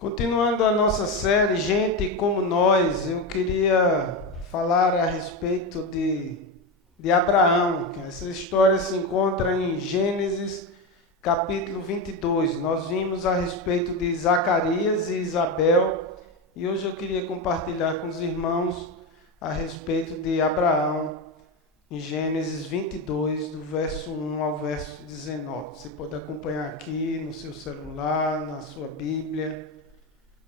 Continuando a nossa série Gente como Nós, eu queria falar a respeito de Abraão. Essa história se encontra em Gênesis capítulo 22. Nós vimos a respeito de Zacarias e Isabel e hoje eu queria compartilhar com os irmãos a respeito de Abraão em Gênesis 22, do verso 1 ao verso 19. Você pode acompanhar aqui no seu celular, na sua Bíblia.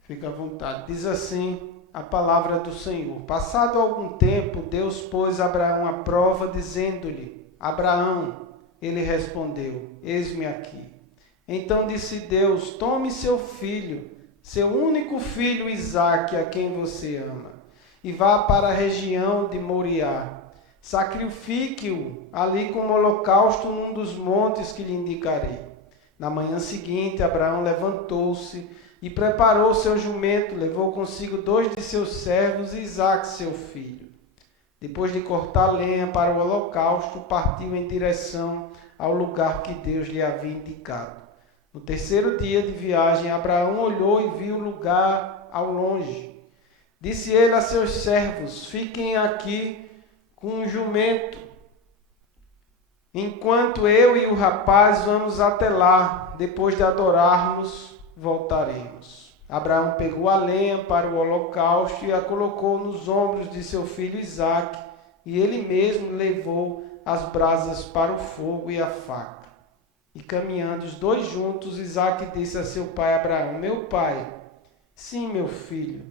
Fica à vontade. Diz assim a palavra do Senhor. Passado algum tempo, Deus pôs Abraão à prova, dizendo-lhe: Abraão. Ele respondeu: Eis-me aqui. Então disse Deus: Tome seu filho, seu único filho Isaque, a quem você ama, e vá para a região de Moriá. Sacrifique-o ali como holocausto num dos montes que lhe indicarei. Na manhã seguinte, Abraão levantou-se e preparou seu jumento, levou consigo 2 de seus servos e Isaque, seu filho. Depois de cortar lenha para o holocausto, partiu em direção ao lugar que Deus lhe havia indicado. No terceiro dia de viagem, Abraão olhou e viu o lugar ao longe. Disse ele a seus servos: Fiquem aqui com o jumento, enquanto eu e o rapaz vamos até lá. Depois de adorarmos, voltaremos. Abraão pegou a lenha para o holocausto e a colocou nos ombros de seu filho Isaque, e ele mesmo levou as brasas para o fogo e a faca. E caminhando os dois juntos, Isaque disse a seu pai Abraão: Meu pai. Sim, meu filho,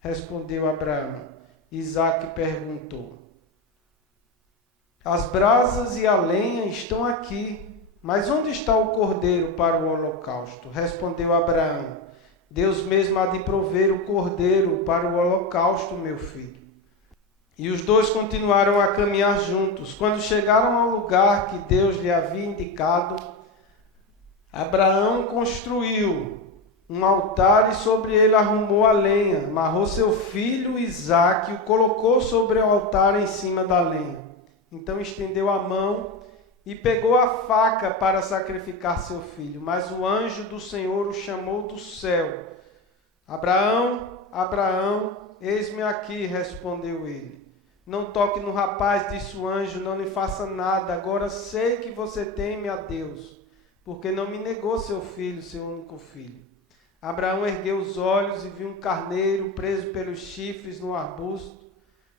respondeu Abraão. Isaque perguntou: As brasas e a lenha estão aqui, mas onde está o cordeiro para o holocausto? Respondeu Abraão: Deus mesmo há de prover o cordeiro para o holocausto, meu filho. E os dois continuaram a caminhar juntos. Quando chegaram ao lugar que Deus lhe havia indicado, Abraão construiu um altar e sobre ele arrumou a lenha, amarrou seu filho Isaque e o colocou sobre o altar em cima da lenha. Então estendeu a mão e pegou a faca para sacrificar seu filho. Mas o anjo do Senhor o chamou do céu. Abraão, Abraão, eis-me aqui, respondeu ele. Não toque no rapaz, disse o anjo, não lhe faça nada. Agora sei que você teme a Deus, porque não me negou seu filho, seu único filho. Abraão ergueu os olhos e viu um carneiro preso pelos chifres no arbusto.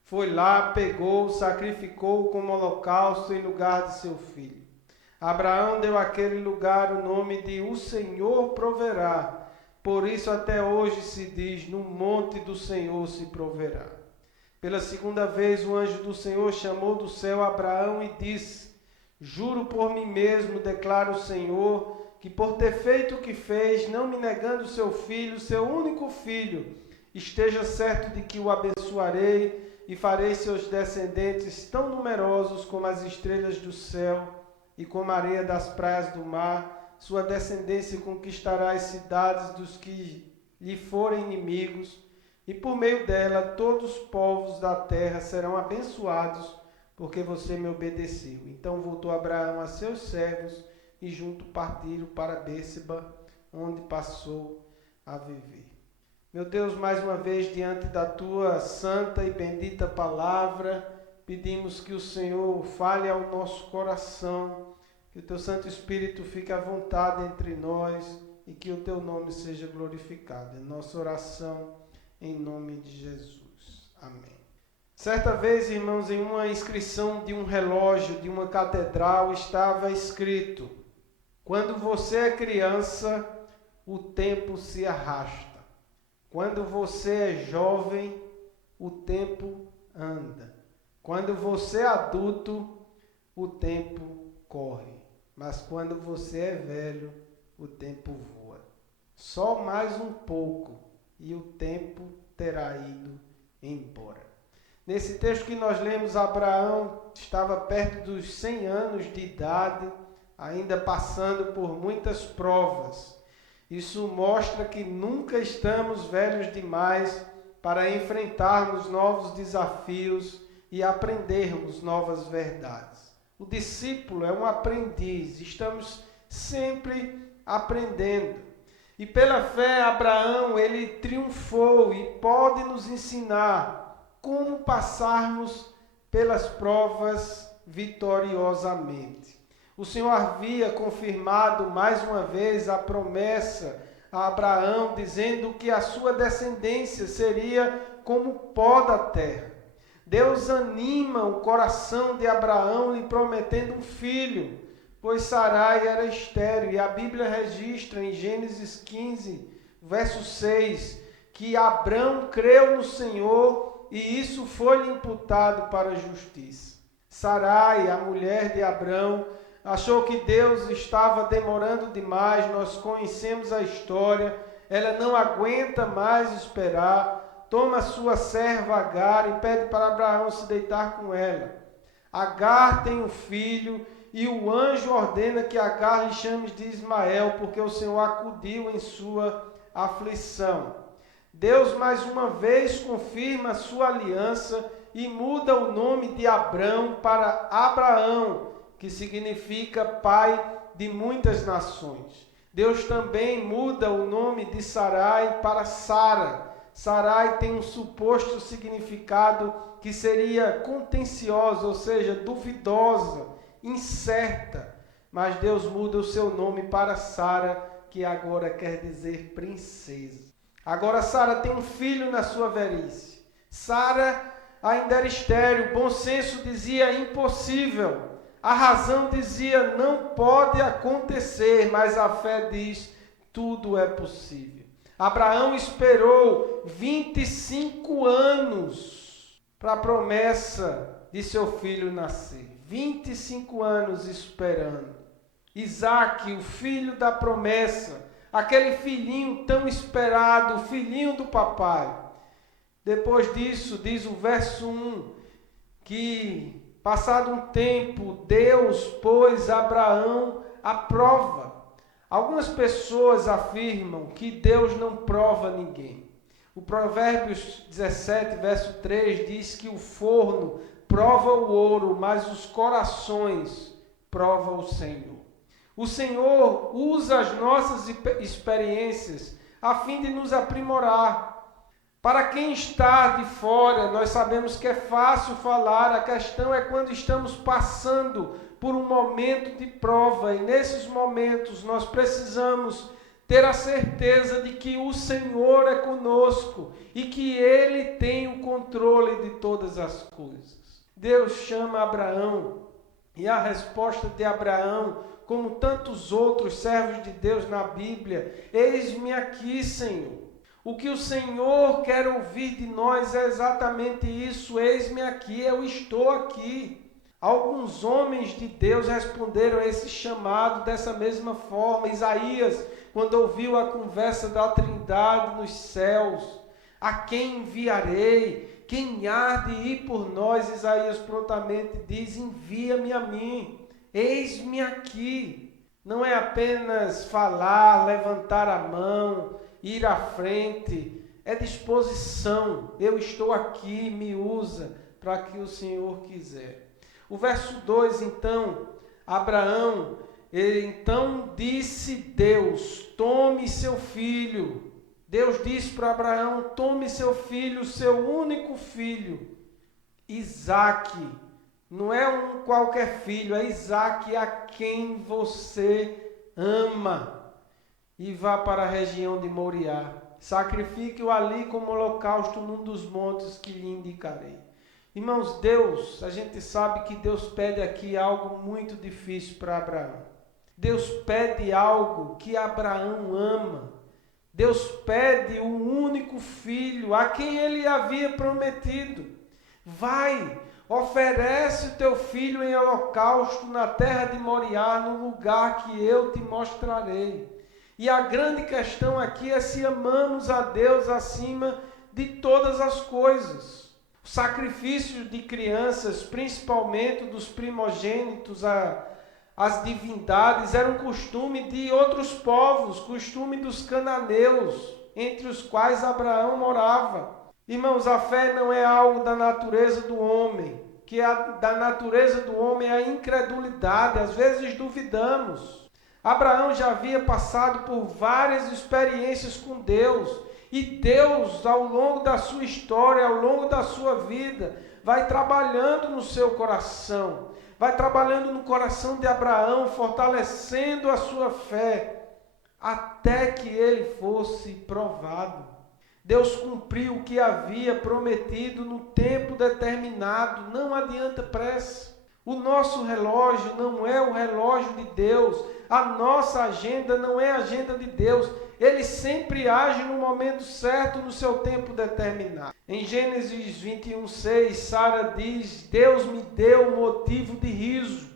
Foi lá, pegou, sacrificou como holocausto em lugar de seu filho. Abraão deu àquele lugar o nome de O Senhor Proverá. Por isso até hoje se diz: No monte do Senhor se proverá. Pela segunda vez o anjo do Senhor chamou do céu Abraão e disse: Juro por mim mesmo, declara o Senhor, que por ter feito o que fez, não me negando seu filho, seu único filho, esteja certo de que o abençoarei e farei seus descendentes tão numerosos como as estrelas do céu e como a areia das praias do mar. Sua descendência conquistará as cidades dos que lhe forem inimigos, e por meio dela todos os povos da terra serão abençoados, porque você me obedeceu. Então voltou Abraão a seus servos e junto partiram para Bérseba, onde passou a viver. Meu Deus, mais uma vez, diante da Tua santa e bendita palavra, pedimos que o Senhor fale ao nosso coração, que o Teu Santo Espírito fique à vontade entre nós e que o Teu nome seja glorificado. É nossa oração em nome de Jesus. Amém. Certa vez, irmãos, em uma inscrição de um relógio de uma catedral estava escrito: Quando você é criança, o tempo se arrasta. Quando você é jovem, o tempo anda. Quando você é adulto, o tempo corre. Mas quando você é velho, o tempo voa. Só mais um pouco e o tempo terá ido embora. Nesse texto que nós lemos, Abraão estava perto dos 100 anos de idade, ainda passando por muitas provas. Isso mostra que nunca estamos velhos demais para enfrentarmos novos desafios e aprendermos novas verdades. O discípulo é um aprendiz, estamos sempre aprendendo. E pela fé, Abraão, ele triunfou e pode nos ensinar como passarmos pelas provas vitoriosamente. O Senhor havia confirmado mais uma vez a promessa a Abraão, dizendo que a sua descendência seria como o pó da terra. Deus anima o coração de Abraão lhe prometendo um filho, pois Sarai era estéril, e a Bíblia registra em Gênesis 15, verso 6, que Abrão creu no Senhor e isso foi-lhe imputado para a justiça. Sarai, a mulher de Abrão, achou que Deus estava demorando demais, nós conhecemos a história, ela não aguenta mais esperar, toma sua serva Agar e pede para Abraão se deitar com ela. Agar tem um filho e o anjo ordena que Agar lhe chame de Ismael, porque o Senhor acudiu em sua aflição. Deus mais uma vez confirma a sua aliança e muda o nome de Abrão para Abraão, que significa pai de muitas nações. Deus também muda o nome de Sarai para Sara. Sarai tem um suposto significado que seria contenciosa, ou seja, duvidosa, incerta. Mas Deus muda o seu nome para Sara, que agora quer dizer princesa. Agora Sara tem um filho na sua velhice. Sara ainda era estéril, bom senso dizia impossível. A razão dizia não pode acontecer, mas a fé diz tudo é possível. Abraão esperou 25 anos para a promessa de seu filho nascer. 25 anos esperando. Isaac, o filho da promessa, aquele filhinho tão esperado, o filhinho do papai. Depois disso, diz o verso 1, que passado um tempo, Deus pôs Abraão à prova. Algumas pessoas afirmam que Deus não prova ninguém. O Provérbios 17, verso 3 diz que o forno prova o ouro, mas os corações prova o Senhor. O Senhor usa as nossas experiências a fim de nos aprimorar. Para quem está de fora, nós sabemos que é fácil falar, a questão é quando estamos passando por um momento de prova, e nesses momentos nós precisamos ter a certeza de que o Senhor é conosco e que Ele tem o controle de todas as coisas. Deus chama Abraão, e a resposta de Abraão, como tantos outros servos de Deus na Bíblia, eis-me aqui, Senhor. O que o Senhor quer ouvir de nós é exatamente isso, eis-me aqui, eu estou aqui. Alguns homens de Deus responderam a esse chamado dessa mesma forma. Isaías, quando ouviu a conversa da Trindade nos céus, a quem enviarei? Quem há de ir por nós? Isaías prontamente diz, envia-me a mim, eis-me aqui. Não é apenas falar, levantar a mão, ir à frente, é disposição. Eu estou aqui, me usa para que o Senhor quiser. O verso 2, então, Abraão, então disse Deus, tome seu filho. Deus disse para Abraão, tome seu filho, seu único filho, Isaque. Não é um qualquer filho, é Isaque, a quem você ama. E vá para a região de Moriá. Sacrifique-o ali como holocausto num dos montes que lhe indicarei. Irmãos, Deus, a gente sabe que Deus pede aqui algo muito difícil para Abraão. Deus pede algo que Abraão ama. Deus pede o único filho a quem ele havia prometido. Vai, oferece o teu filho em holocausto na terra de Moriá, no lugar que eu te mostrarei. E a grande questão aqui é se amamos a Deus acima de todas as coisas. O sacrifício de crianças, principalmente dos primogênitos, as divindades, era um costume de outros povos, costume dos cananeus, entre os quais Abraão morava. Irmãos, a fé não é algo da natureza do homem, da natureza do homem é a incredulidade, às vezes duvidamos. Abraão já havia passado por várias experiências com Deus. E Deus, ao longo da sua história, ao longo da sua vida, vai trabalhando no seu coração. Vai trabalhando no coração de Abraão, fortalecendo a sua fé, até que ele fosse provado. Deus cumpriu o que havia prometido no tempo determinado. Não adianta pressa. O nosso relógio não é o relógio de Deus. A nossa agenda não é a agenda de Deus. Ele sempre age no momento certo, no seu tempo determinado. Em Gênesis 21:6, Sara diz: Deus me deu motivo de riso,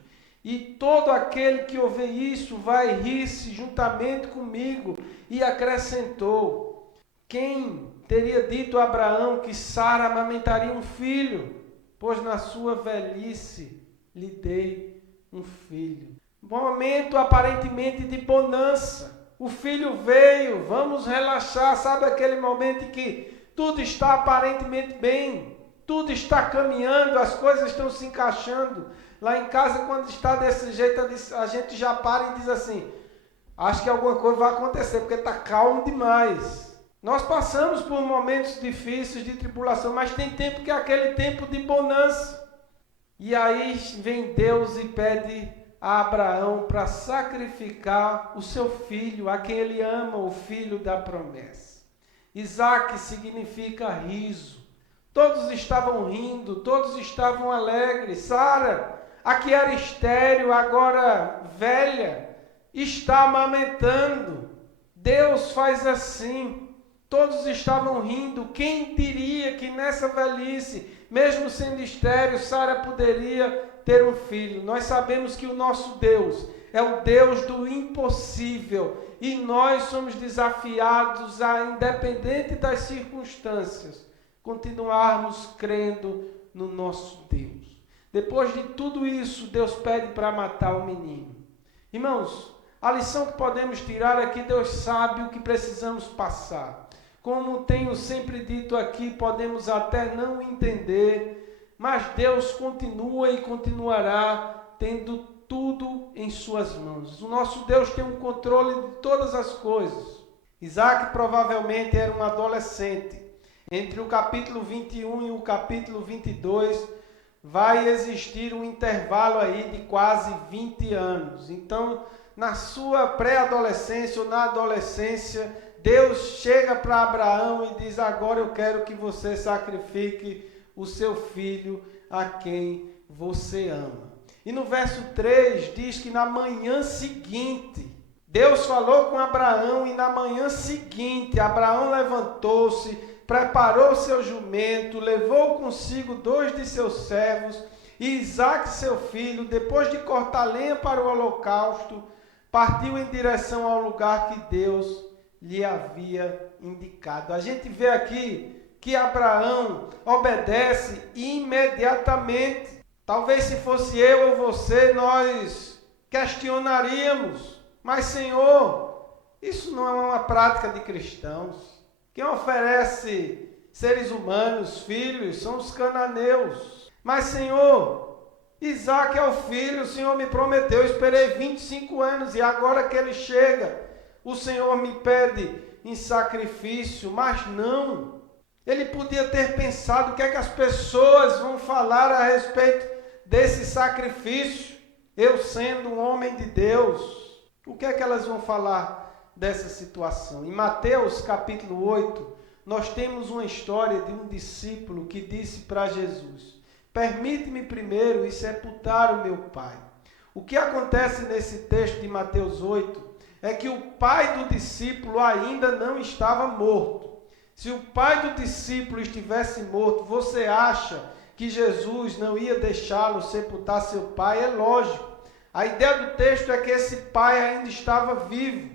e todo aquele que ouvir isso vai rir-se juntamente comigo. E acrescentou: quem teria dito a Abraão que Sara amamentaria um filho? Pois na sua velhice lhe dei um filho. Momento aparentemente de bonança. O filho veio, vamos relaxar. Sabe aquele momento em que tudo está aparentemente bem, tudo está caminhando, as coisas estão se encaixando. Lá em casa, quando está desse jeito, a gente já para e diz assim: acho que alguma coisa vai acontecer, porque está calmo demais. Nós passamos por momentos difíceis de tribulação, mas tem tempo que é aquele tempo de bonança. E aí vem Deus e pede a Abraão para sacrificar o seu filho, a quem ele ama, o filho da promessa. Isaac significa riso. Todos estavam rindo, todos estavam alegres. Sara, a que era estéril, agora velha, está amamentando. Deus faz assim. Todos estavam rindo. Quem diria que nessa velhice, mesmo sendo estéril, Sara poderia ter um filho? Nós sabemos que o nosso Deus é o Deus do impossível. E nós somos desafiados a, independente das circunstâncias, continuarmos crendo no nosso Deus. Depois de tudo isso, Deus pede para matar o menino. Irmãos, a lição que podemos tirar é que Deus sabe o que precisamos passar. Como tenho sempre dito aqui, podemos até não entender, mas Deus continua e continuará tendo tudo em suas mãos. O nosso Deus tem um controle de todas as coisas. Isaac provavelmente era um adolescente. Entre o capítulo 21 e o capítulo 22, vai existir um intervalo aí de quase 20 anos. Então, na sua pré-adolescência ou na adolescência, Deus chega para Abraão e diz: agora eu quero que você sacrifique o seu filho a quem você ama. E no verso 3 diz que na manhã seguinte, Deus falou com Abraão e na manhã seguinte, Abraão levantou-se, preparou seu jumento, levou consigo 2 de seus servos e Isaque seu filho, depois de cortar lenha para o holocausto, partiu em direção ao lugar que Deus lhe havia indicado. A gente vê aqui que Abraão obedece imediatamente. Talvez se fosse eu ou você, nós questionaríamos: mas Senhor, isso não é uma prática de cristãos. Quem oferece seres humanos, filhos, são os cananeus. Mas Senhor, Isaac é o filho, o Senhor me prometeu, eu esperei 25 anos e agora que ele chega, o Senhor me pede em sacrifício. Mas não. Ele podia ter pensado: o que é que as pessoas vão falar a respeito desse sacrifício? Eu sendo um homem de Deus, o que é que elas vão falar dessa situação? Em Mateus capítulo 8, nós temos uma história de um discípulo que disse para Jesus: permite-me primeiro ir sepultar o meu pai. O que acontece nesse texto de Mateus 8 é que o pai do discípulo ainda não estava morto. Se o pai do discípulo estivesse morto, você acha que Jesus não ia deixá-lo sepultar seu pai? É lógico. A ideia do texto é que esse pai ainda estava vivo.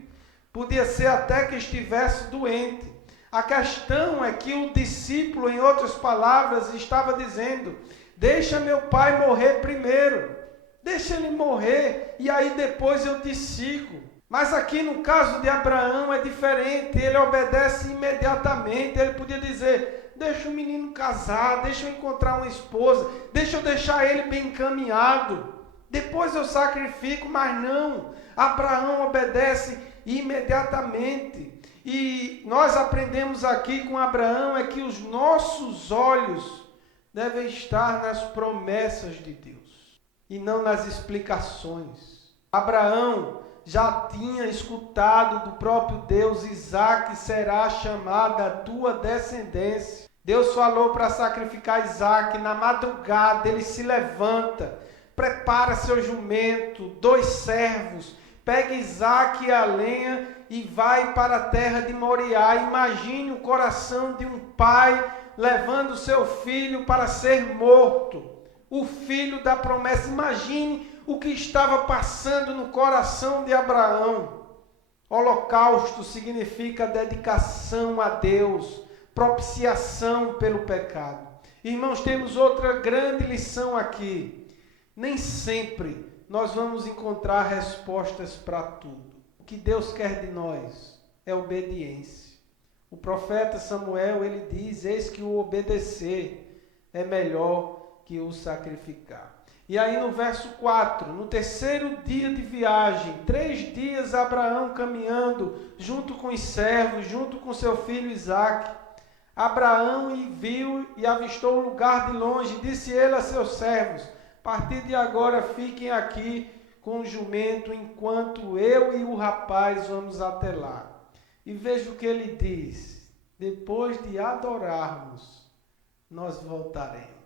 Podia ser até que estivesse doente. A questão é que o discípulo, em outras palavras, estava dizendo: deixa meu pai morrer primeiro. Deixa ele morrer e aí depois eu te sigo. Mas aqui no caso de Abraão é diferente, ele obedece imediatamente. Ele podia dizer: deixa o menino casar, deixa eu encontrar uma esposa, deixa eu deixar ele bem encaminhado, depois eu sacrifico. Mas não, Abraão obedece imediatamente. E nós aprendemos aqui com Abraão é que os nossos olhos devem estar nas promessas de Deus e não nas explicações. Abraão já tinha escutado do próprio Deus: Isaque será chamada a tua descendência. Deus falou para sacrificar Isaque. Na madrugada ele se levanta, prepara seu jumento, 2 servos, pega Isaque e a lenha e vai para a terra de Moriá. Imagine o coração de um pai levando seu filho para ser morto, o filho da promessa. Imagine o que estava passando no coração de Abraão. Holocausto significa dedicação a Deus, propiciação pelo pecado. Irmãos, temos outra grande lição aqui. Nem sempre nós vamos encontrar respostas para tudo. O que Deus quer de nós é obediência. O profeta Samuel, ele diz: eis que o obedecer é melhor que o sacrificar. E aí no verso 4, no terceiro dia de viagem, 3 dias Abraão caminhando junto com os servos, junto com seu filho Isaque. Abraão viu e avistou o lugar de longe. Disse ele a seus servos: a partir de agora fiquem aqui com o jumento, enquanto eu e o rapaz vamos até lá. E veja o que ele diz: depois de adorarmos, nós voltaremos.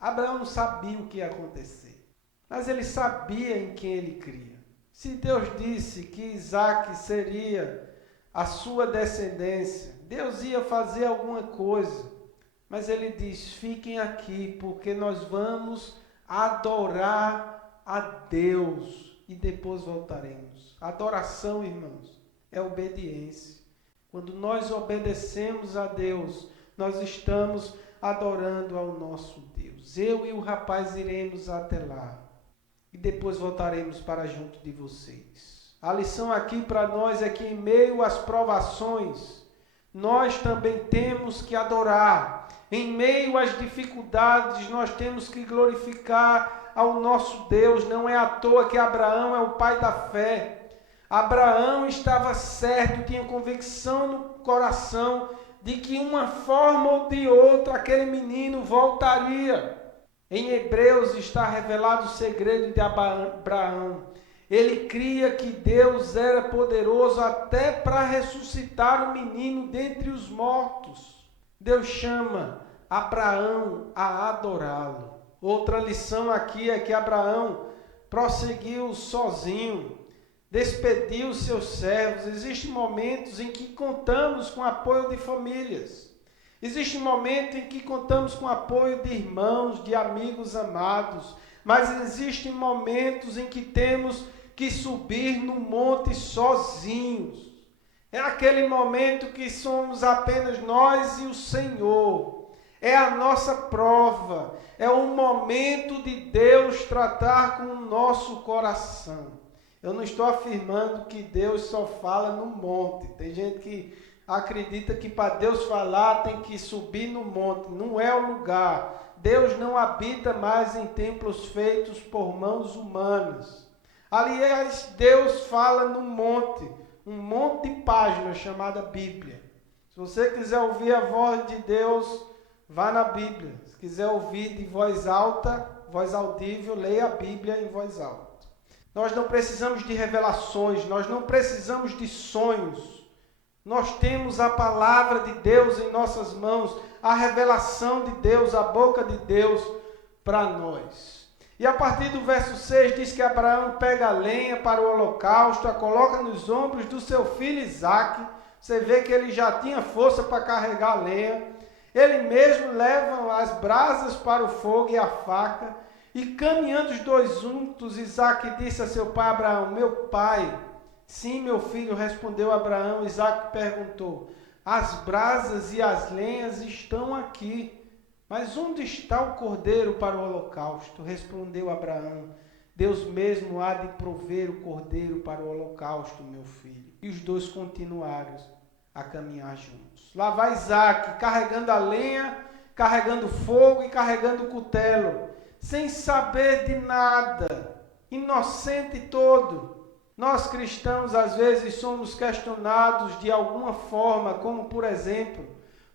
Abraão não sabia o que ia acontecer, mas ele sabia em quem ele cria. Se Deus disse que Isaque seria a sua descendência, Deus ia fazer alguma coisa. Mas ele diz: fiquem aqui, porque nós vamos adorar a Deus e depois voltaremos. Adoração, irmãos, é obediência. Quando nós obedecemos a Deus, nós estamos adorando ao nosso Deus. Eu e o rapaz iremos até lá e depois voltaremos para junto de vocês. A lição aqui para nós é que em meio às provações, nós também temos que adorar. Em meio às dificuldades, nós temos que glorificar ao nosso Deus. Não é à toa que Abraão é o pai da fé. Abraão estava certo, tinha convicção no coração de que uma forma ou de outra aquele menino voltaria. Em Hebreus está revelado o segredo de Abraão. Ele cria que Deus era poderoso até para ressuscitar o menino dentre os mortos. Deus chama Abraão a adorá-lo. Outra lição aqui é que Abraão prosseguiu sozinho, despediu seus servos. Existem momentos em que contamos com o apoio de famílias. Existe momento em que contamos com o apoio de irmãos, de amigos amados. Mas existem momentos em que temos que subir no monte sozinhos. É aquele momento que somos apenas nós e o Senhor. É a nossa prova. É o momento de Deus tratar com o nosso coração. Eu não estou afirmando que Deus só fala no monte. Tem gente que acredita que para Deus falar tem que subir no monte. Não é o lugar. Deus não habita mais em templos feitos por mãos humanas. Aliás, Deus fala no monte, um monte de páginas chamada Bíblia. Se você quiser ouvir a voz de Deus, vá na Bíblia. Se quiser ouvir de voz alta, voz audível, leia a Bíblia em voz alta. Nós não precisamos de revelações, nós não precisamos de sonhos. Nós temos a palavra de Deus em nossas mãos, a revelação de Deus, a boca de Deus para nós. E a partir do verso 6 diz que Abraão pega a lenha para o holocausto, a coloca nos ombros do seu filho Isaque. Você vê que ele já tinha força para carregar a lenha. Ele mesmo leva as brasas para o fogo e a faca. E caminhando os dois juntos, Isaque disse a seu pai Abraão: meu pai. Sim, meu filho, respondeu Abraão. Isaque perguntou: as brasas e as lenhas estão aqui, mas onde está o cordeiro para o holocausto? Respondeu Abraão: Deus mesmo há de prover o cordeiro para o holocausto, meu filho. E os dois continuaram a caminhar juntos. Lá vai Isaque, carregando a lenha, carregando fogo e carregando o cutelo, sem saber de nada, inocente todo. Nós cristãos às vezes somos questionados de alguma forma, como por exemplo,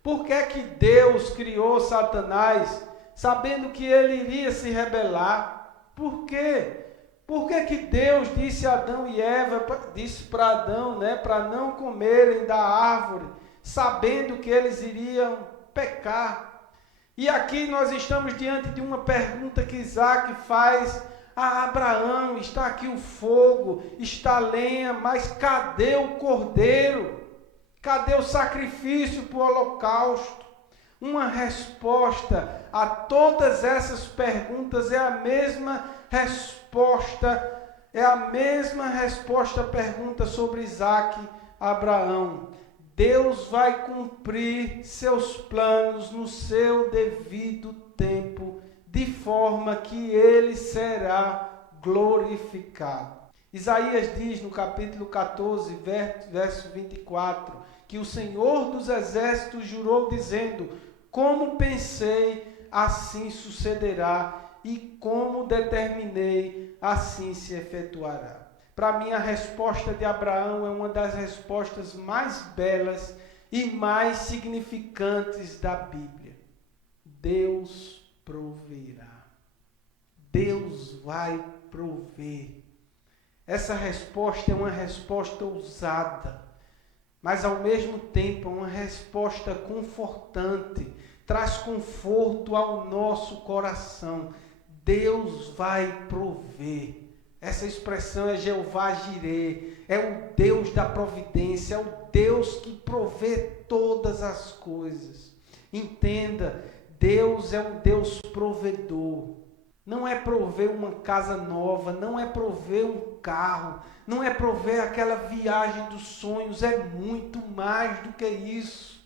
por que é que Deus criou Satanás sabendo que ele iria se rebelar? Por quê? Por que que Deus disse a Adão e Eva, disse para Adão, para não comerem da árvore, sabendo que eles iriam pecar? E aqui nós estamos diante de uma pergunta que Isaac faz a Abraão: está aqui o fogo, está a lenha, mas cadê o cordeiro? Cadê o sacrifício para o holocausto? Uma resposta a todas essas perguntas é a mesma resposta à pergunta sobre Isaac a Abraão. Deus vai cumprir seus planos no seu devido tempo, de forma que ele será glorificado. Isaías diz no capítulo 14, verso 24, que o Senhor dos Exércitos jurou dizendo: como pensei, assim sucederá, e como determinei, assim se efetuará. Para mim, a resposta de Abraão é uma das respostas mais belas e mais significantes da Bíblia. Deus proverá. Deus vai prover. Essa resposta é uma resposta ousada, mas ao mesmo tempo é uma resposta confortante, traz conforto ao nosso coração. Deus vai prover. Essa expressão é Jeová Jirê, é o Deus da providência, é o Deus que provê todas as coisas. Entenda, Deus é um Deus provedor. Não é prover uma casa nova, não é prover um carro, não é prover aquela viagem dos sonhos, é muito mais do que isso.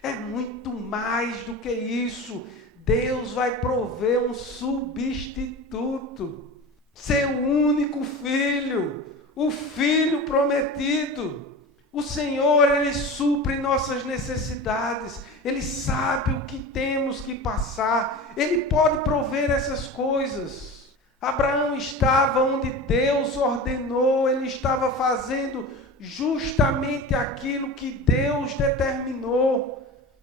É muito mais do que isso. Deus vai prover um substituto. Seu único filho, o filho prometido. O Senhor, ele supre nossas necessidades. Ele sabe o que temos que passar. Ele pode prover essas coisas. Abraão estava onde Deus ordenou. Ele estava fazendo justamente aquilo que Deus determinou,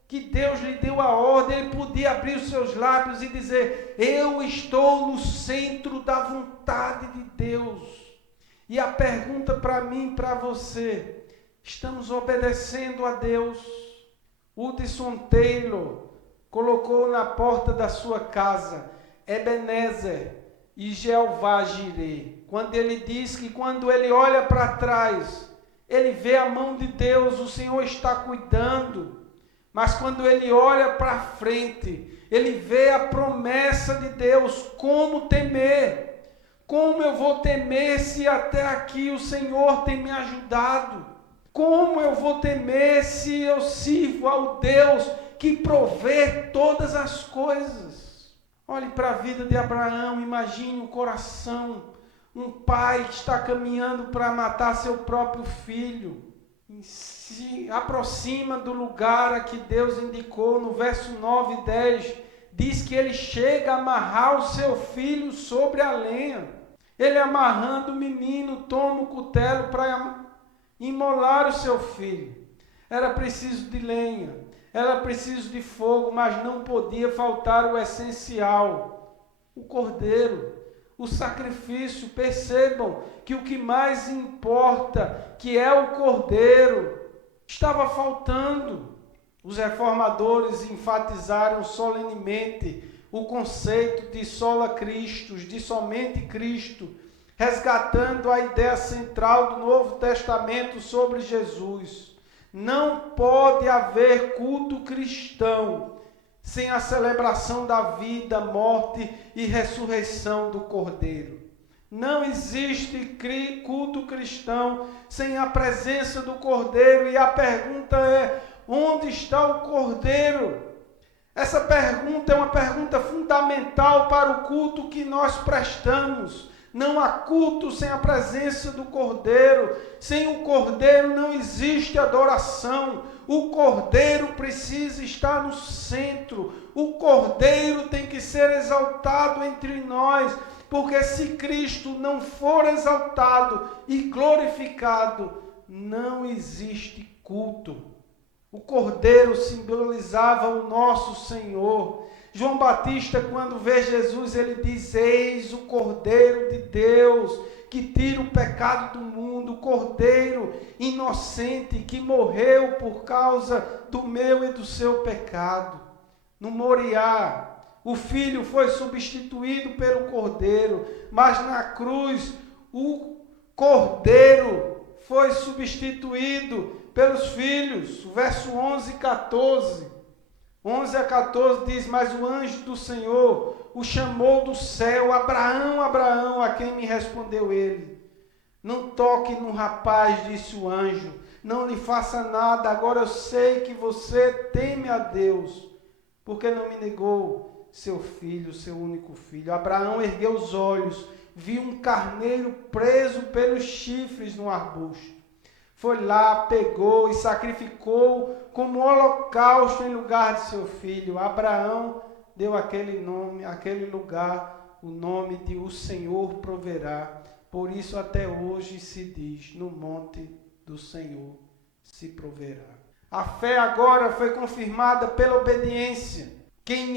que Deus lhe deu a ordem. Ele podia abrir os seus lábios e dizer: eu estou no centro da vontade de Deus. E a pergunta para mim e para você: estamos obedecendo a Deus? Hudson Taylor colocou na porta da sua casa Ebenezer e Jeová Jirê, quando ele diz que quando ele olha para trás, ele vê a mão de Deus, o Senhor está cuidando. Mas quando ele olha para frente, ele vê a promessa de Deus. Como temer? Como eu vou temer se até aqui o Senhor tem me ajudado? Como eu vou temer se eu sirvo ao Deus que provê todas as coisas? Olhe para a vida de Abraão, imagine o coração. Um pai que está caminhando para matar seu próprio filho. Se aproxima do lugar a que Deus indicou no verso 9 e 10, diz que ele chega a amarrar o seu filho sobre a lenha. Ele amarrando o menino, toma o cutelo para imolar o seu filho. Era preciso de lenha, era preciso de fogo, mas não podia faltar o essencial, o cordeiro. O sacrifício. Percebam que o que mais importa, que é o cordeiro, estava faltando. Os reformadores enfatizaram solenemente o conceito de sola Christus, de somente Cristo, resgatando a ideia central do Novo Testamento sobre Jesus. Não pode haver culto cristão sem a celebração da vida, morte e ressurreição do Cordeiro. Não existe culto cristão sem a presença do Cordeiro. E a pergunta é: onde está o Cordeiro? Essa pergunta é uma pergunta fundamental para o culto que nós prestamos. Não há culto sem a presença do Cordeiro. Sem o Cordeiro não existe adoração. O Cordeiro precisa estar no centro. O Cordeiro tem que ser exaltado entre nós. porque se Cristo não for exaltado e glorificado, não existe culto. O cordeiro simbolizava o nosso Senhor. João Batista, quando vê Jesus, ele diz: eis o Cordeiro de Deus, que tira o pecado do mundo, o Cordeiro inocente, que morreu por causa do meu e do seu pecado. No Moriá, o Filho foi substituído pelo Cordeiro, mas na cruz, o Cordeiro foi substituído pelos filhos. O verso 11 e 14. 11 a 14 diz: mas o anjo do Senhor o chamou do céu: Abraão, Abraão, a quem me respondeu ele: não toque no rapaz, disse o anjo, não lhe faça nada, agora eu sei que você teme a Deus, porque não me negou seu filho, seu único filho. Abraão ergueu os olhos, viu um carneiro preso pelos chifres no arbusto. Foi lá, pegou e sacrificou como holocausto em lugar de seu filho. Abraão deu aquele lugar, o nome de o Senhor proverá. Por isso até hoje se diz: no monte do Senhor se proverá. A fé agora foi confirmada pela obediência. Quem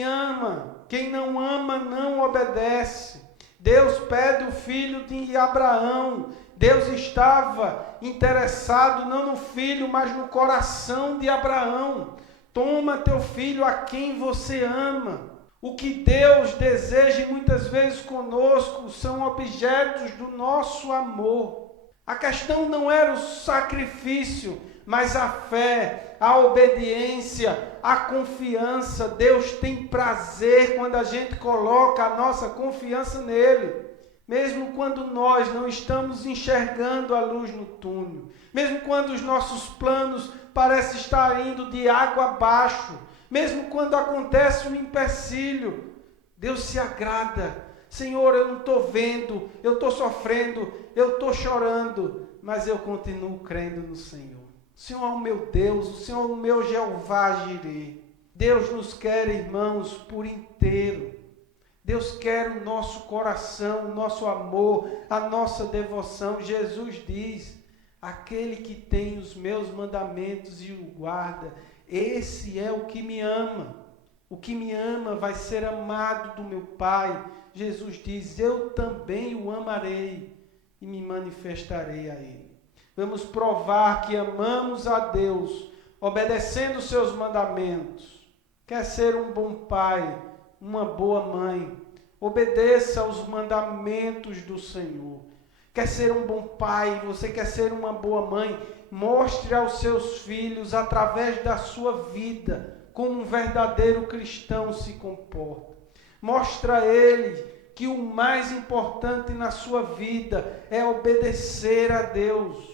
não ama não obedece. Deus pede o filho de Abraão. Deus estava interessado não no filho, mas no coração de Abraão. Toma teu filho a quem você ama. O que Deus deseja muitas vezes conosco são objetos do nosso amor. A questão não era o sacrifício, mas a fé, a obediência, a confiança. Deus tem prazer quando a gente coloca a nossa confiança nele. Mesmo quando nós não estamos enxergando a luz no túnel, mesmo quando os nossos planos parecem estar indo de água abaixo, mesmo quando acontece um empecilho, Deus se agrada. Senhor, eu não estou vendo, eu estou sofrendo, eu estou chorando, mas eu continuo crendo no Senhor. O Senhor é o meu Deus, o Senhor é o meu Jeová Jireh. Deus nos quer, irmãos, por inteiro. Deus quer o nosso coração, o nosso amor, a nossa devoção. Jesus diz: aquele que tem os meus mandamentos e o guarda, esse é o que me ama. O que me ama vai ser amado do meu Pai. Jesus diz: eu também o amarei e me manifestarei a ele. Vamos provar que amamos a Deus, obedecendo os seus mandamentos. Quer ser um bom pai, uma boa mãe, obedeça aos mandamentos do Senhor. Quer ser um bom pai, você quer ser uma boa mãe, mostre aos seus filhos, através da sua vida, como um verdadeiro cristão se comporta. Mostre a ele que o mais importante na sua vida é obedecer a Deus.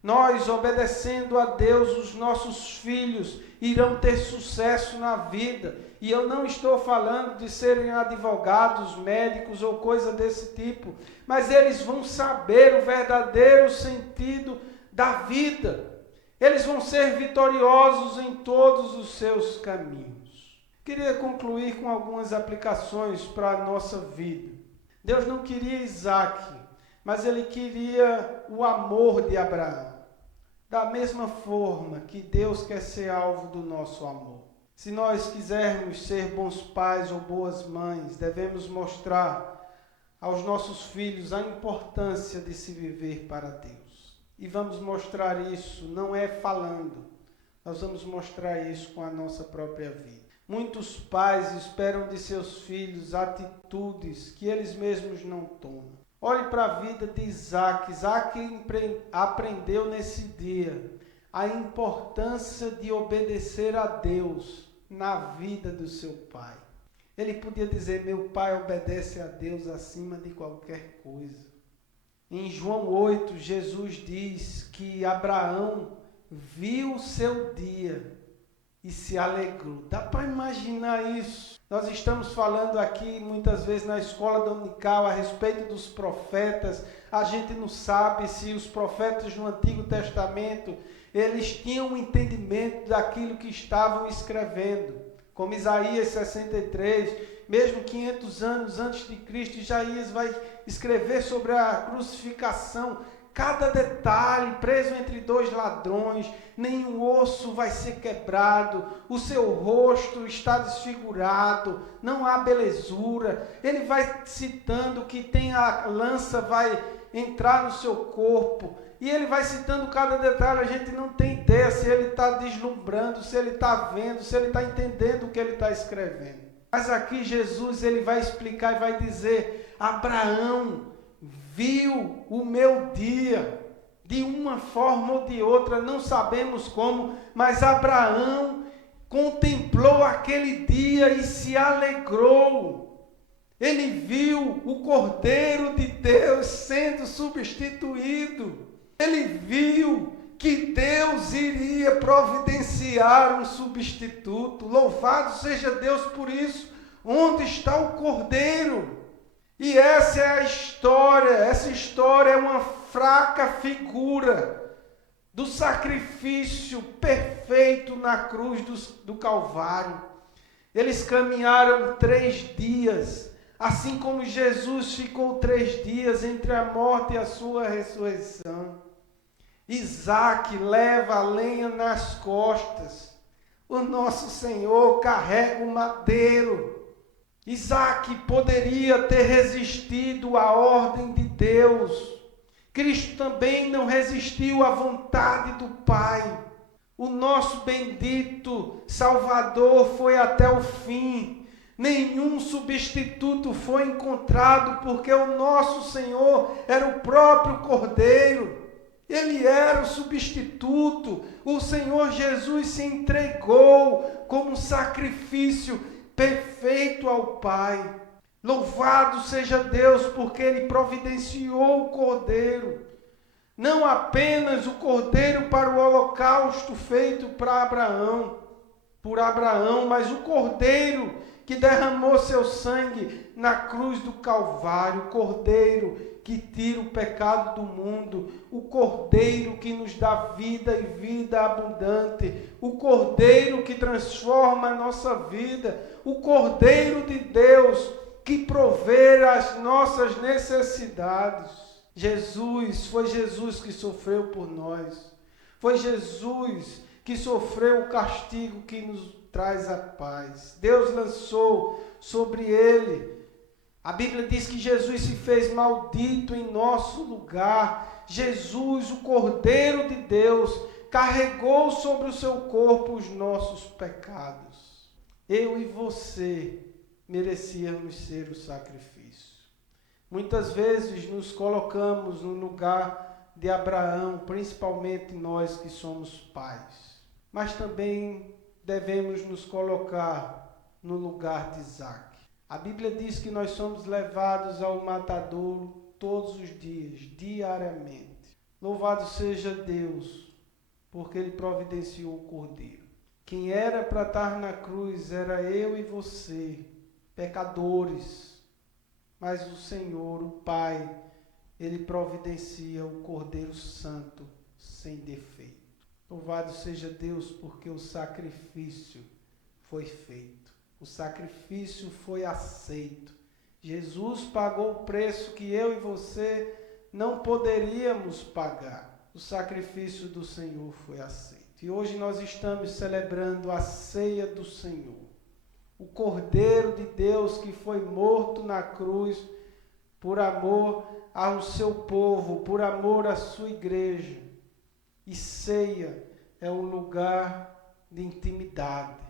Nós, obedecendo a Deus, os nossos filhos irão ter sucesso na vida. E eu não estou falando de serem advogados, médicos ou coisa desse tipo, mas eles vão saber o verdadeiro sentido da vida. Eles vão ser vitoriosos em todos os seus caminhos. Queria concluir com algumas aplicações para a nossa vida. Deus não queria Isaac, mas ele queria o amor de Abraão. Da mesma forma que Deus quer ser alvo do nosso amor. Se nós quisermos ser bons pais ou boas mães, devemos mostrar aos nossos filhos a importância de se viver para Deus. E vamos mostrar isso, não é falando, nós vamos mostrar isso com a nossa própria vida. Muitos pais esperam de seus filhos atitudes que eles mesmos não tomam. Olhe para a vida de Isaac. Isaac aprendeu nesse dia a importância de obedecer a Deus na vida do seu pai. Ele podia dizer: meu pai obedece a Deus acima de qualquer coisa. Em João 8, Jesus diz que Abraão viu o seu dia e se alegrou. Dá para imaginar isso? Nós estamos falando aqui muitas vezes na escola dominical a respeito dos profetas. A gente não sabe se os profetas no Antigo Testamento eles tinham um entendimento daquilo que estavam escrevendo. Como Isaías 63, mesmo 500 anos antes de Cristo, Isaías vai escrever sobre a crucificação, cada detalhe, preso entre dois ladrões, nenhum osso vai ser quebrado, o seu rosto está desfigurado, não há belezura. Ele vai citando que tem a lança vai entrar no seu corpo, e ele vai citando cada detalhe. A gente não tem ideia se ele está deslumbrando, se ele está vendo, se ele está entendendo o que ele está escrevendo. Mas aqui Jesus ele vai explicar e vai dizer: Abraão viu o meu dia, de uma forma ou de outra, não sabemos como, mas Abraão contemplou aquele dia e se alegrou. Ele viu o Cordeiro de Deus sendo substituído. Ele viu que Deus iria providenciar um substituto. Louvado seja Deus por isso. Onde está o Cordeiro? E essa é a história. Essa história é uma fraca figura do sacrifício perfeito na cruz do Calvário. Eles caminharam 3 dias, assim como Jesus ficou 3 dias entre a morte e a sua ressurreição. Isaac leva a lenha nas costas. O nosso Senhor carrega o madeiro. Isaac poderia ter resistido à ordem de Deus. Cristo também não resistiu à vontade do Pai. O nosso bendito Salvador foi até o fim. Nenhum substituto foi encontrado, porque o nosso Senhor era o próprio Cordeiro. Ele era o substituto. O Senhor Jesus se entregou como um sacrifício perfeito ao Pai. Louvado seja Deus, porque Ele providenciou o Cordeiro. Não apenas o Cordeiro para o holocausto feito por Abraão, mas o Cordeiro que derramou seu sangue na cruz do Calvário, o Cordeiro que tira o pecado do mundo, o Cordeiro que nos dá vida e vida abundante, o Cordeiro que transforma a nossa vida, o Cordeiro de Deus que provê as nossas necessidades. Foi Jesus que sofreu por nós, foi Jesus que sofreu o castigo que nos traz a paz. Deus lançou sobre ele. A Bíblia diz que Jesus se fez maldito em nosso lugar. Jesus, o Cordeiro de Deus, carregou sobre o seu corpo os nossos pecados. Eu e você merecíamos ser o sacrifício. Muitas vezes nos colocamos no lugar de Abraão, principalmente nós que somos pais. Mas também devemos nos colocar no lugar de Isaac. A Bíblia diz que nós somos levados ao matadouro todos os dias, diariamente. Louvado seja Deus, porque Ele providenciou o Cordeiro. Quem era para estar na cruz era eu e você, pecadores. Mas o Senhor, o Pai, Ele providencia o Cordeiro Santo, sem defeito. Louvado seja Deus, porque o sacrifício foi feito. O sacrifício foi aceito. Jesus pagou o preço que eu e você não poderíamos pagar. O sacrifício do Senhor foi aceito. E hoje nós estamos celebrando a ceia do Senhor. O Cordeiro de Deus que foi morto na cruz por amor ao seu povo, por amor à sua igreja. E ceia é um lugar de intimidade.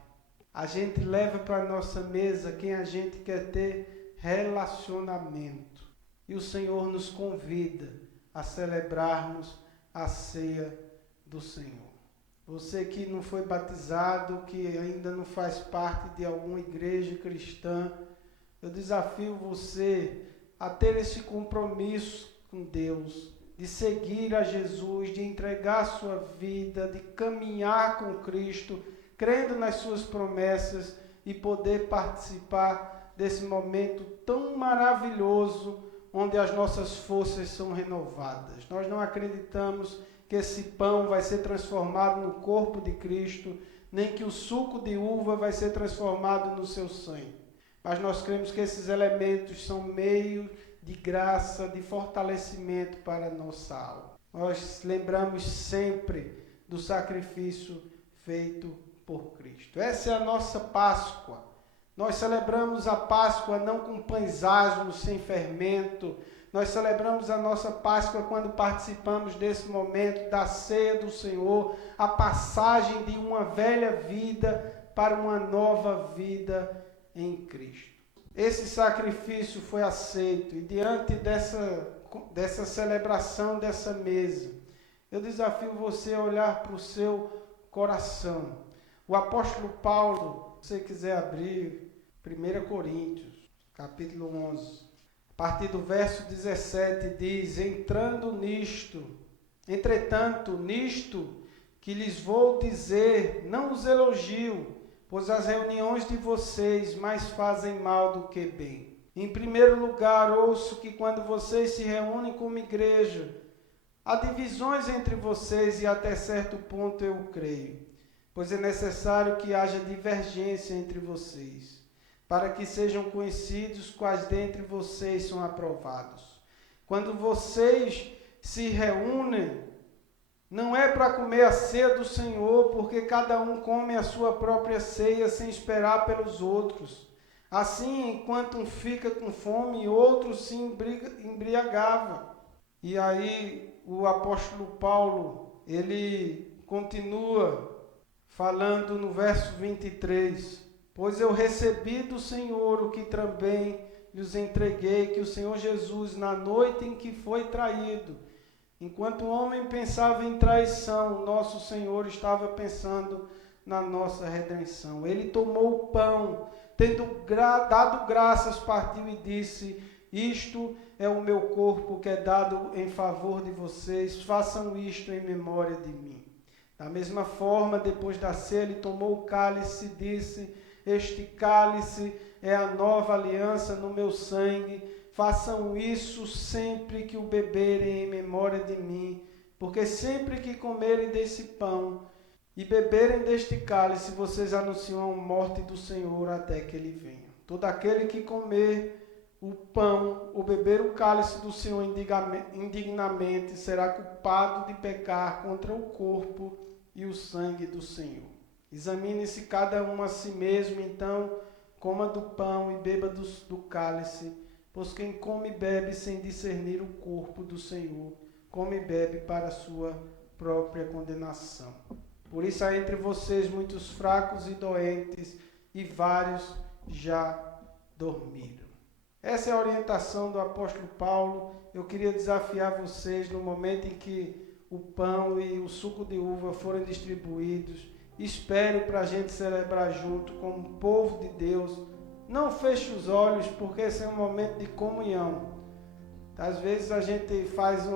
A gente leva para a nossa mesa quem a gente quer ter relacionamento. E o Senhor nos convida a celebrarmos a ceia do Senhor. Você que não foi batizado, que ainda não faz parte de alguma igreja cristã, eu desafio você a ter esse compromisso com Deus, de seguir a Jesus, de entregar a sua vida, de caminhar com Cristo, crendo nas suas promessas e poder participar desse momento tão maravilhoso, onde as nossas forças são renovadas. Nós não acreditamos que esse pão vai ser transformado no corpo de Cristo, nem que o suco de uva vai ser transformado no seu sangue. mas nós cremos que esses elementos são meio de graça, de fortalecimento para a nossa alma. Nós lembramos sempre do sacrifício feito por Cristo. Essa é a nossa Páscoa. Nós celebramos a Páscoa não com pães asmos, sem fermento. Nós celebramos a nossa Páscoa quando participamos desse momento da ceia do Senhor, a passagem de uma velha vida para uma nova vida em Cristo. Esse sacrifício foi aceito e diante dessa celebração, dessa mesa, eu desafio você a olhar para o seu coração. O apóstolo Paulo, se você quiser abrir 1 Coríntios, capítulo 11, a partir do verso 17, diz: entretanto, nisto que lhes vou dizer, não os elogio, pois as reuniões de vocês mais fazem mal do que bem. Em primeiro lugar, ouço que quando vocês se reúnem como igreja, há divisões entre vocês e até certo ponto eu creio, pois é necessário que haja divergência entre vocês, para que sejam conhecidos quais dentre vocês são aprovados. Quando vocês se reúnem, não é para comer a ceia do Senhor, porque cada um come a sua própria ceia sem esperar pelos outros. Assim, enquanto um fica com fome, outro se embriagava. E aí o apóstolo Paulo, ele continua falando no verso 23. Pois eu recebi do Senhor o que também lhes entreguei, que o Senhor Jesus, na noite em que foi traído, enquanto o homem pensava em traição, nosso Senhor estava pensando na nossa redenção. Ele tomou o pão, tendo dado graças, partiu e disse: isto é o meu corpo que é dado em favor de vocês, façam isto em memória de mim. Da mesma forma, depois da ceia, ele tomou o cálice e disse: este cálice é a nova aliança no meu sangue. Façam isso sempre que o beberem em memória de mim, porque sempre que comerem desse pão e beberem deste cálice, vocês anunciam a morte do Senhor até que ele venha. Todo aquele que comer o pão ou beber o cálice do Senhor indignamente será culpado de pecar contra o corpo e o sangue do Senhor. Examine-se cada um a si mesmo, então coma do pão e beba do cálice, pois quem come e bebe sem discernir o corpo do Senhor, come e bebe para a sua própria condenação. Por isso há entre vocês muitos fracos e doentes, e vários já dormiram. Essa é a orientação do apóstolo Paulo. Eu queria desafiar vocês, no momento em que o pão e o suco de uva forem distribuídos, espere para a gente celebrar junto como povo de Deus. Não feche os olhos, porque esse é um momento de comunhão. Às vezes a gente faz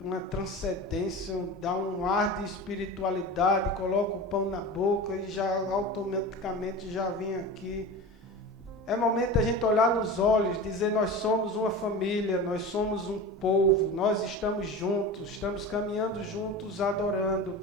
uma transcendência, dá um ar de espiritualidade, coloca o pão na boca e já automaticamente já vem aqui. É momento da gente olhar nos olhos, dizer: nós somos uma família, nós somos um povo, nós estamos juntos, estamos caminhando juntos, adorando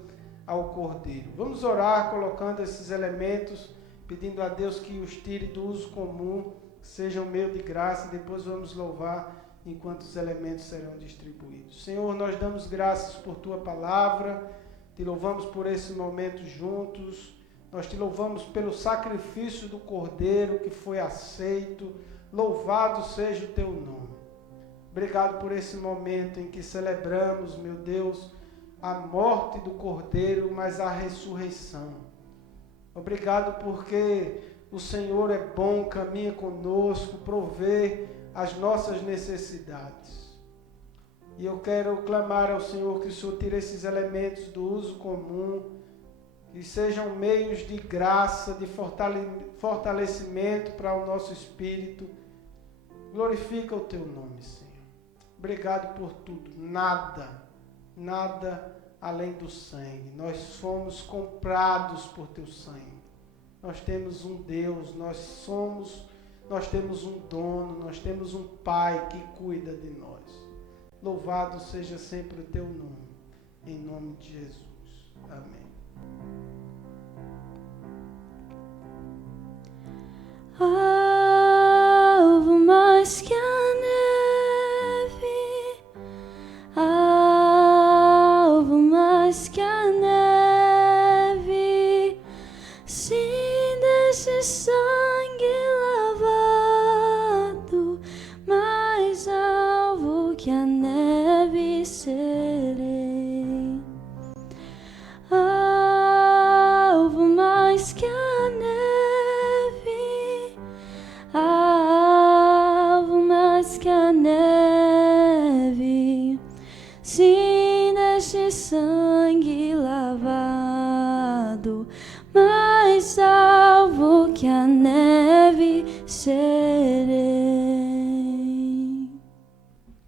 ao Cordeiro. Vamos orar colocando esses elementos, pedindo a Deus que os tire do uso comum, sejam meio de graça, e depois vamos louvar enquanto os elementos serão distribuídos. Senhor, nós damos graças por Tua palavra, te louvamos por esse momento juntos, nós te louvamos pelo sacrifício do Cordeiro que foi aceito, louvado seja o Teu nome. Obrigado por esse momento em que celebramos, meu Deus, a morte do Cordeiro, mas a ressurreição. Obrigado porque o Senhor é bom, caminha conosco, provê as nossas necessidades. E eu quero clamar ao Senhor que o Senhor tire esses elementos do uso comum e sejam meios de graça, de fortalecimento para o nosso espírito. Glorifica o Teu nome, Senhor. Obrigado por tudo. Nada além do sangue. Nós fomos comprados por Teu sangue. Nós temos um Deus, nós temos um dono, nós temos um Pai que cuida de nós. Louvado seja sempre o Teu nome, em nome de Jesus. Amém. neste sangue lavado, mais alvo que a neve serei. Alvo mais que a neve, alvo mais que a neve. Se neste sangue lavado, mais alvo que a neve serei.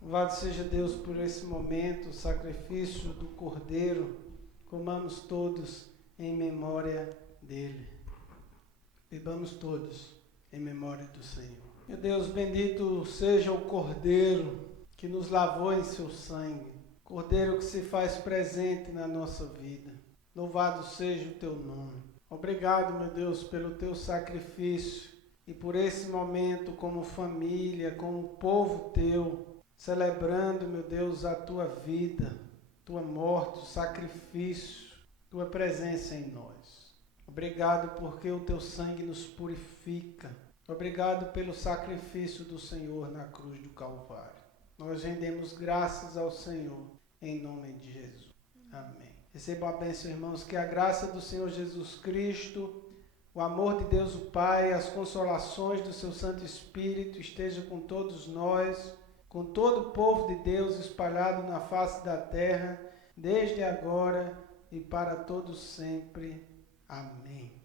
Louvado seja Deus por esse momento, o sacrifício do Cordeiro. Comamos todos em memória dele. Bebamos todos em memória do Senhor. Meu Deus, bendito seja o Cordeiro que nos lavou em seu sangue. Cordeiro que se faz presente na nossa vida. Louvado seja o teu nome. Obrigado, meu Deus, pelo teu sacrifício e por esse momento como família, como povo teu, celebrando, meu Deus, a tua vida, tua morte, o sacrifício, tua presença em nós. Obrigado porque o teu sangue nos purifica. Obrigado pelo sacrifício do Senhor na cruz do Calvário. Nós rendemos graças ao Senhor, em nome de Jesus. Amém. Recebam a bênção, irmãos, que a graça do Senhor Jesus Cristo, o amor de Deus o Pai, as consolações do seu Santo Espírito estejam com todos nós, com todo o povo de Deus espalhado na face da terra, desde agora e para todos sempre. Amém.